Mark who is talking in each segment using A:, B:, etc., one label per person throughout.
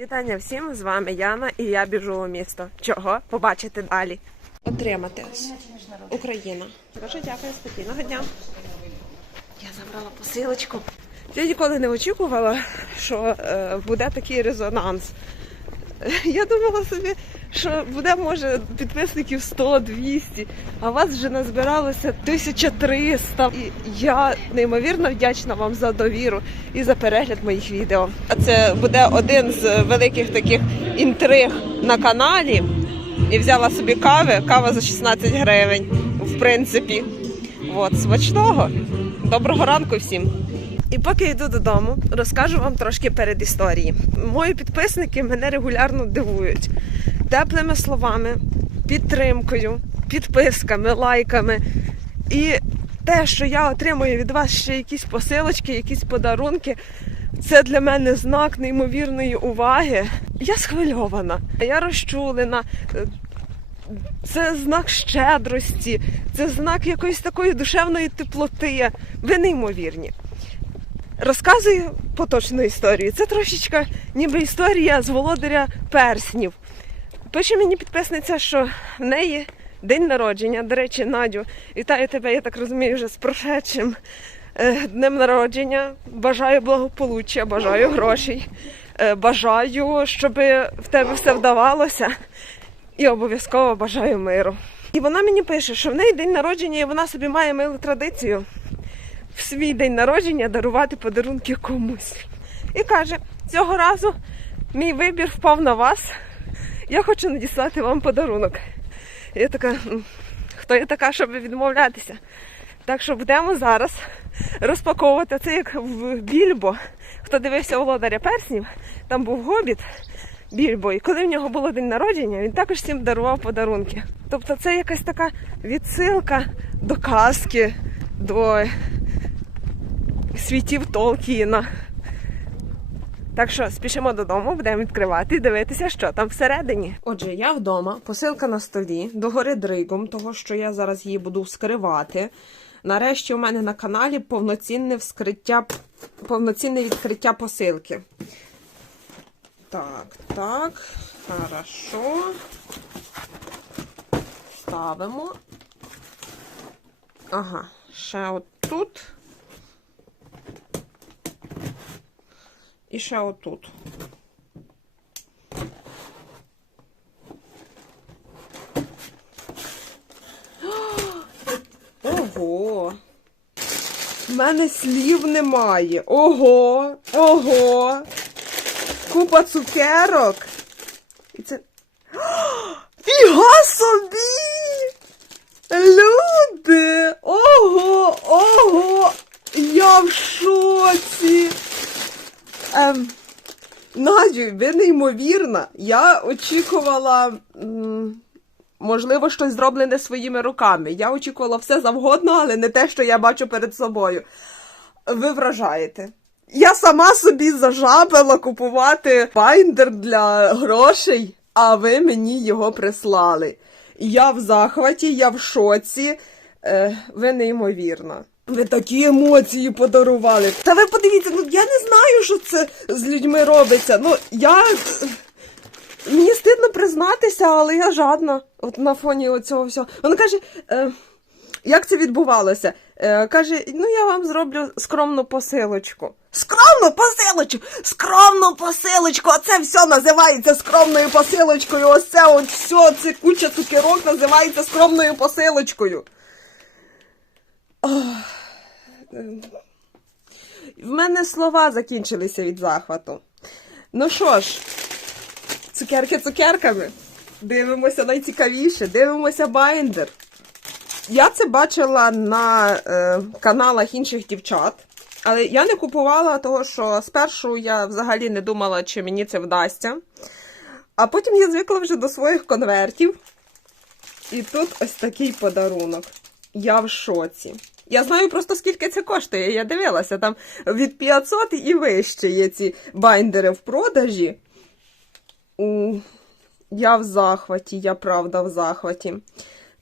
A: Вітання всім, з вами Яна і я біжу у місто. Чого? Побачите далі. Отримати Україна. Дуже дякую, спокійного дня. Я забрала посилочку. Я ніколи не очікувала, що е, буде такий резонанс. Я думала собі, що буде може підписників 100-200, а вас вже назбиралося 1300. І я неймовірно вдячна вам за довіру і за перегляд моїх відео. А Це буде один з великих таких інтриг на каналі. І взяла собі кави, кава за 16 гривень, в принципі. От, смачного. Доброго ранку всім. І поки йду додому, розкажу вам трошки перед історії. Мої підписники мене регулярно дивують теплими словами, підтримкою, підписками, лайками. І те, що я отримую від вас ще якісь посилочки, якісь подарунки, це для мене знак неймовірної уваги. Я схвильована, я розчулена. Це знак щедрості, це знак якоїсь такої душевної теплоти. Ви неймовірні. Розказую поточну історію. Це трошечка ніби історія з володаря перснів. Пише мені підписниця, що в неї день народження. До речі, Надю, вітаю тебе, я так розумію, вже з прошедшим е, днем народження. Бажаю благополуччя, бажаю грошей, е, бажаю, щоб в тебе все вдавалося. І обов'язково бажаю миру. І вона мені пише, що в неї день народження, і вона собі має милу традицію в свій день народження дарувати подарунки комусь. І каже: цього разу мій вибір впав на вас. Я хочу надіслати вам подарунок. Я така, хто я така, щоб відмовлятися? Так що будемо зараз розпаковувати це як в Більбо. Хто дивився володаря перснів, там був гобіт Більбо. І коли в нього було день народження, він також всім дарував подарунки. Тобто це якась така відсилка до казки, до світів Толкіна. Так що спішимо додому, будемо відкривати і дивитися, що там всередині. Отже, я вдома, посилка на столі, догори дригом, того що я зараз її буду вскривати. Нарешті у мене на каналі повноцінне вскриття, повноцінне відкриття посилки. Так, так, хорошо. Ставимо. Ага, ще отут. І ще отут. Ого. В мене слів немає. Ого, ого. Купа цукерок. І це. Фіга собі! Люди! Ого, ого! Я в шоці! Ем, Надю, ви неймовірна. Я очікувала, можливо, щось зроблене своїми руками. Я очікувала все завгодно, але не те, що я бачу перед собою. Ви вражаєте. Я сама собі зажабила купувати байндер для грошей, а ви мені його прислали. Я в захваті, я в шоці. Е, ви неймовірна. Ви такі емоції подарували. Та ви подивіться, ну я не знаю, що це з людьми робиться. Ну, я. Мені стидно признатися, але я жадна. От на фоні оцього всього. Вона каже, е, як це відбувалося? Е, каже, ну я вам зроблю скромну посилочку. Скромну посилочку! Скромну посилочку! Оце все називається скромною посилочкою. Ось це от все, це куча цукерок називається скромною посилочкою. В мене слова закінчилися від захвату. Ну що ж, цукерки цукерками. Дивимося найцікавіше, дивимося байндер. Я це бачила на е, каналах інших дівчат, але я не купувала того, що спершу я взагалі не думала, чи мені це вдасться. А потім я звикла вже до своїх конвертів. І тут ось такий подарунок. Я в шоці. Я знаю просто скільки це коштує. Я дивилася, там від 500 і вище є ці байндери в продажі. У, Я в захваті, я правда в захваті.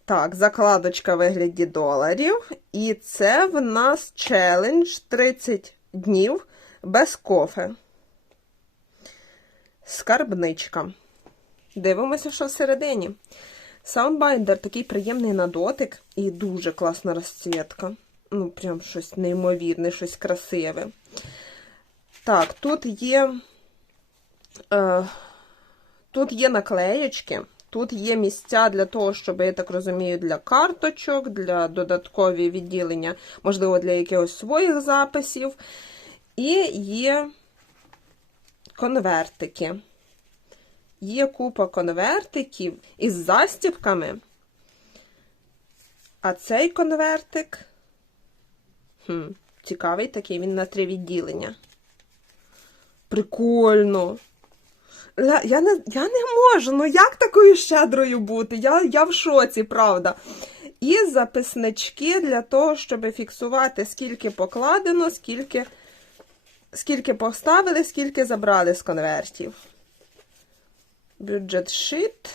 A: Так, закладочка в вигляді доларів. І це в нас челендж 30 днів без кофе. скарбничка. Дивимося, що всередині. Саундбайндер такий приємний на дотик і дуже класна розцвітка. Ну, прям щось неймовірне, щось красиве. Так, тут є. Е, тут є наклеєчки, тут є місця для того, щоб, я так розумію, для карточок, для додаткові відділення, можливо, для якихось своїх записів. І є конвертики. Є купа конвертиків із застібками. А цей конвертик. Хм, цікавий такий, він на три відділення. Прикольно. Я не, я не можу, ну як такою щедрою бути? Я, я в шоці, правда. І записнички для того, щоб фіксувати, скільки покладено, скільки, скільки поставили, скільки забрали з конвертів. Бюджет шит.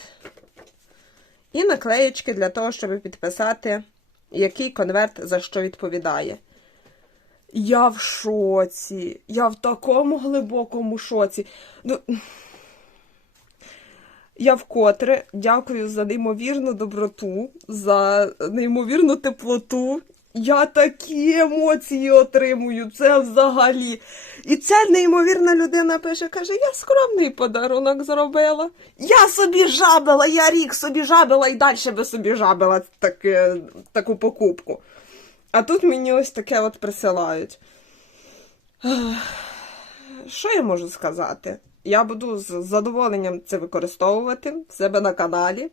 A: І наклеєчки для того, щоб підписати, який конверт за що відповідає. Я в шоці. Я в такому глибокому шоці. Ну, я вкотре дякую за неймовірну доброту, за неймовірну теплоту. Я такі емоції отримую. Це взагалі. І ця неймовірна людина пише, каже: я скромний подарунок зробила. Я собі жабила, я рік собі жабила і далі би собі жабила таке, таку покупку. А тут мені ось таке от присилають. Що я можу сказати? Я буду з задоволенням це використовувати в себе на каналі.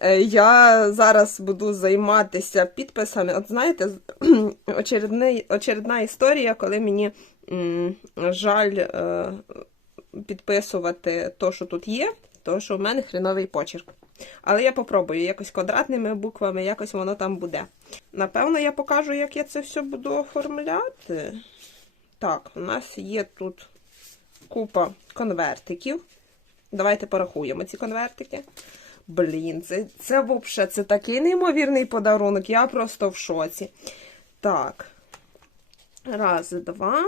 A: Е, Я зараз буду займатися підписами. От знаєте, очередний, очередна історія, коли мені жаль е, підписувати то, що тут є, тому що в мене хреновий почерк. Але я попробую якось квадратними буквами, якось воно там буде. Напевно, я покажу, як я це все буду оформляти. Так, у нас є тут купа конвертиків. Давайте порахуємо ці конвертики. Блін, це, це взагалі це такий неймовірний подарунок. Я просто в шоці. Так. Раз, два,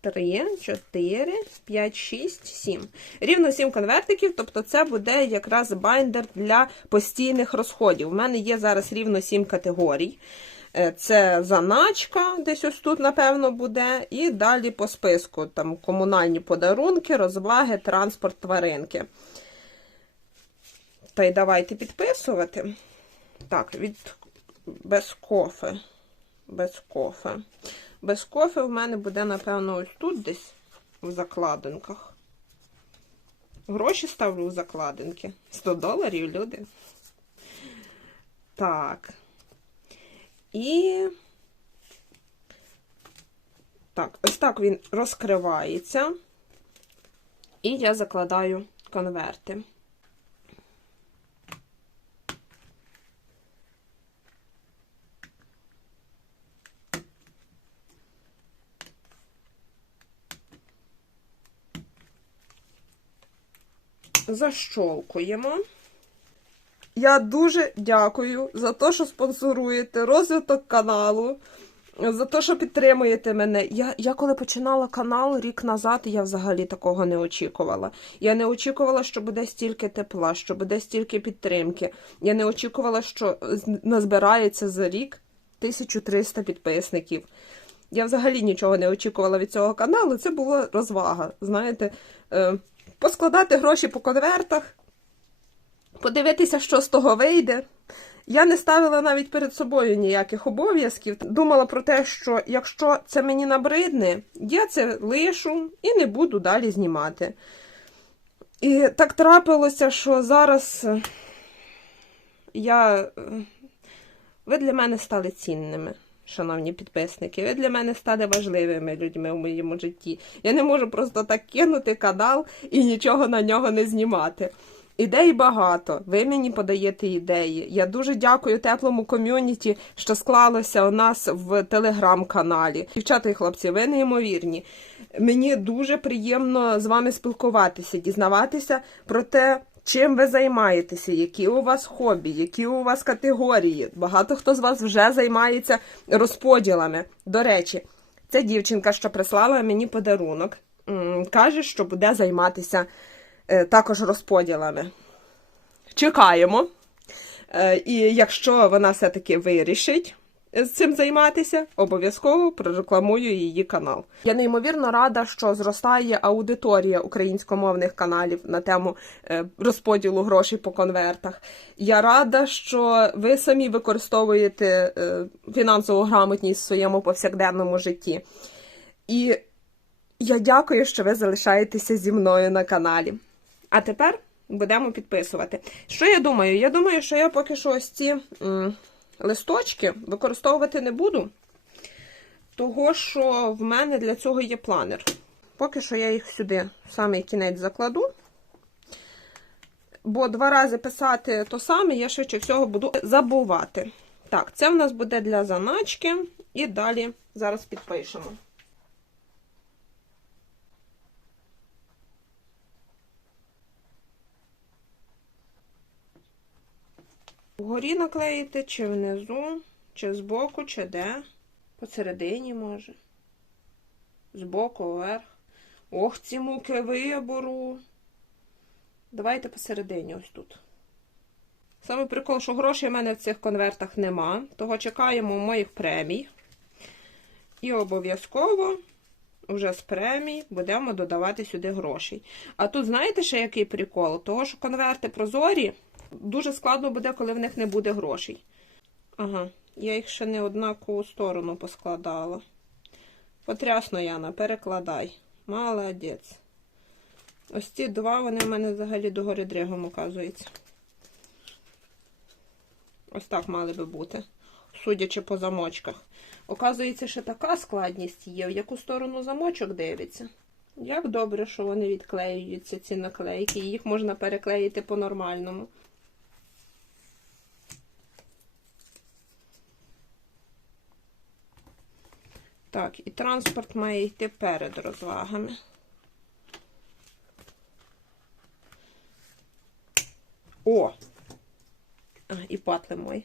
A: три, чотири, п'ять, шість, сім. Рівно сім конвертиків, тобто це буде якраз байндер для постійних розходів. У мене є зараз рівно сім категорій. Е, Це заначка, десь ось тут, напевно, буде. І далі по списку там комунальні подарунки, розваги, транспорт, тваринки. Та й давайте підписувати. Так, від без кофе. Без кофе. Без кофе в мене буде, напевно, ось тут десь в закладинках. Гроші ставлю у закладинки. 100 доларів, люди. Так. І так, ось так він розкривається. І я закладаю конверти. Защолкуємо. Я дуже дякую за те, що спонсоруєте розвиток каналу, за те, що підтримуєте мене. Я, я коли починала канал рік назад, я взагалі такого не очікувала. Я не очікувала, що буде стільки тепла, що буде стільки підтримки. Я не очікувала, що назбирається за рік 1300 підписників. Я взагалі нічого не очікувала від цього каналу. Це була розвага. Знаєте, е, поскладати гроші по конвертах подивитися, що з того вийде. Я не ставила навіть перед собою ніяких обов'язків. Думала про те, що якщо це мені набридне, я це лишу і не буду далі знімати. І так трапилося, що зараз е, я. е, Ви для мене стали цінними, шановні підписники. Ви для мене стали важливими людьми в моєму житті. Я не можу просто так кинути канал і нічого на нього не знімати. Ідей багато. Ви мені подаєте ідеї. Я дуже дякую теплому ком'юніті, що склалося у нас в телеграм-каналі. Дівчата і хлопці, ви неймовірні. Мені дуже приємно з вами спілкуватися, дізнаватися про те, чим ви займаєтеся, які у вас хобі, які у вас категорії. Багато хто з вас вже займається розподілами. До речі, ця дівчинка, що прислала мені подарунок, каже, що буде займатися також розподілами. Чекаємо. Е, І якщо вона все-таки вирішить з цим займатися, обов'язково прорекламую її канал. Я неймовірно рада, що зростає аудиторія українськомовних каналів на тему е, розподілу грошей по конвертах. Я рада, що ви самі використовуєте е, фінансову грамотність в своєму повсякденному житті. І я дякую, що ви залишаєтеся зі мною на каналі. А тепер будемо підписувати. Що я думаю? Я думаю, що я поки що ось ці листочки використовувати не буду, того що в мене для цього є планер. Поки що я їх сюди в самий кінець закладу. Бо два рази писати то саме, я швидше всього буду забувати. Так, це в нас буде для заначки, і далі зараз підпишемо. Вгорі наклеїти, чи внизу, чи збоку, чи де. Посередині може. Збоку, вверх. Ох, ці муки вибору. Давайте посередині ось тут. Саме прикол, що грошей в мене в цих конвертах нема, того чекаємо моїх премій. І обов'язково вже з премій будемо додавати сюди грошей. А тут знаєте ще який прикол? Того, що конверти прозорі, дуже складно буде, коли в них не буде грошей. Ага, я їх ще не однакову сторону поскладала. Потрясно, Яна, перекладай. Молодець. Ось ці два, вони в мене взагалі догори дригом, оказується. Ось так мали би бути, судячи по замочках. Оказується, ще така складність є, в яку сторону замочок дивиться. Як добре, що вони відклеюються, ці наклейки, їх можна переклеїти по-нормальному. Так, і транспорт має йти перед розвагами. О! І патли мої.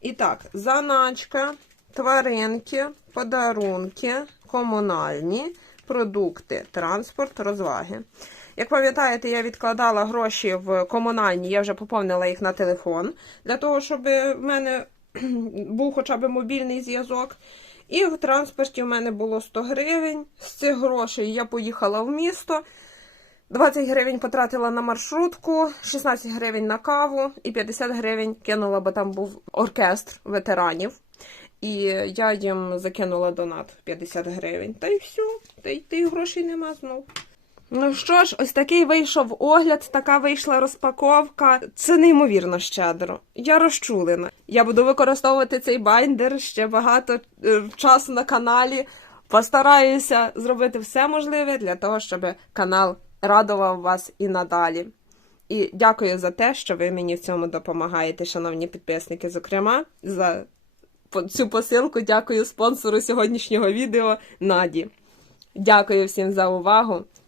A: І так, заначка, тваринки, подарунки, комунальні, продукти, транспорт, розваги. Як пам'ятаєте, я відкладала гроші в комунальні, я вже поповнила їх на телефон, для того, щоб в мене був хоча б мобільний зв'язок. І в транспорті в мене було 100 гривень. З цих грошей я поїхала в місто. 20 гривень потратила на маршрутку, 16 гривень на каву і 50 гривень кинула, бо там був оркестр ветеранів. І я їм закинула донат 50 гривень. Та й все, та й тих грошей нема знов. Ну що ж, ось такий вийшов огляд, така вийшла розпаковка. Це неймовірно щедро. Я розчулена. Я буду використовувати цей байндер ще багато е, часу на каналі. Постараюся зробити все можливе для того, щоб канал радував вас і надалі. І дякую за те, що ви мені в цьому допомагаєте, шановні підписники. Зокрема, за цю посилку дякую спонсору сьогоднішнього відео Наді. Дякую всім за увагу